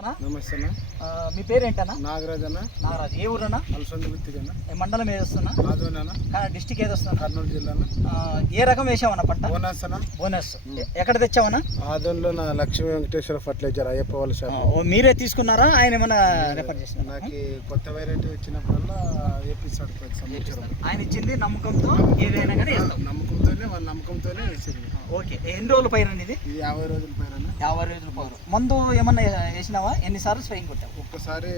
అన్న. నమస్తే అన్న. మీ పేరేంటన్నా? నాగరాజ్ అన్న. నాగరాజ్. ఏ ఊరన్నా? అలసంద గుత్తికన్న. మండలం ఏది వస్తున్నా? ఆదోనన్న. డిస్టిక్ ఏది వస్తున్నా? కర్నూలు జిల్లా అన్న. ఏ రకం వేసావన్నా పంట? బోనస్ అన్న. బోనస్. ఎక్కడ తెచ్చావన్నా? ఆదోన్లో నా లక్ష్మీ వెంకటేశ్వర ఫర్టిలైజర్ అయ్యప్ప వాళ్ళ షాప్. మీరే తీసుకున్నారా, ఆయన ఏమన్నా రెఫర్ చేసిన? నాకు కొత్త వెరైటీ వచ్చినప్పుడల్లా ఏపీసాడు సంవత్సరం. ఆయన ఇచ్చింది నమ్మకంతో ఏదైనా కానీ నమ్మకంతోనే వేసింది. ఓకే. ఎన్ని రోజుల పైన ఇది? 50 రోజుల పైన. 50 రోజుల పైన. మందు ఏమన్నా వేసినావా? ఎన్నిసార్లు స్ప్రేయింగ్ కొట్టావు? ఒక్కసారి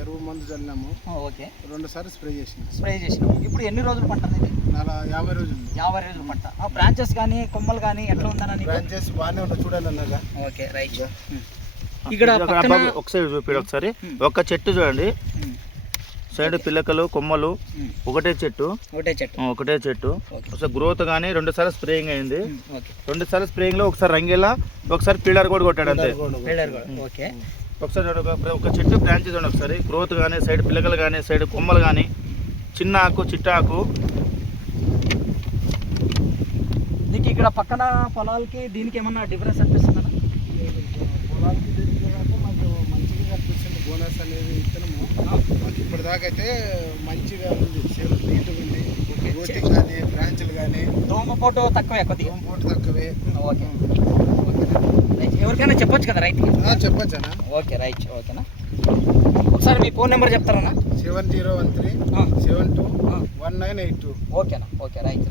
ఎరువు మందు చల్లినాము. ఓకే. 2 సార్లు స్ప్రే చేసినాము. ఇప్పుడు ఎన్ని రోజులు పంట అనేది? 50 రోజులు. 50 రోజుల పంట. బ్రాంచెస్ కానీ కొమ్మలు కానీ ఎట్లా ఉందన్న? బ్రాంచెస్ బాగానే ఉంటాయి, చూడండి అన్నగా. Okay, right. ఇక్కడ ఒకసారి చూపిడు. ఒకసారి ఒక చెట్టు చూడండి, సైడ్ పిల్లకలు కొమ్మలు ఒకటే చెట్టు. ఒకసారి గ్రోత్ కానీ 2 సార్లు స్ప్రేయింగ్ అయింది. 2 సార్లు స్ప్రేయింగ్ లో ఒకసారి రంగేలా, ఒకసారి పిల్లర్ కూడా కొట్టాడు అంతే. ఒకసారి ఒక చెట్టు బ్రాంచ్ చూడండి. ఒకసారి గ్రోత్ కానీ, సైడ్ పిల్లకలు కానీ, సైడ్ కొమ్మలు కానీ, చిన్న ఆకు చిట్ట ఆకు. నీకు ఇక్కడ పక్కన పొలాలకి దీనికి ఏమన్నా డిఫరెన్స్ అనిపిస్తుందా? పొలాలకి దీనికి మాకు మంచిగా కనిపిస్తుంది. బోనస్ అనేది విత్తనము ఇప్పటిదాకా అయితే మంచిగా ఉంది. సేలు నీట్గా ఉంది. రోటింగ్ కానీ, బ్రాంచ్లు కానీ. దోమపోటు తక్కువే? దోమపోటు తక్కువే. ఓకే. ఎవరికైనా చెప్పొచ్చు కదా రైతుకి? చెప్పొచ్చనా? Okay, right. ఓకేనా. ఒకసారి మీ ఫోన్ నెంబర్ చెప్తారన్నా? 7013 72 1982. ఓకేనా. Okay, right.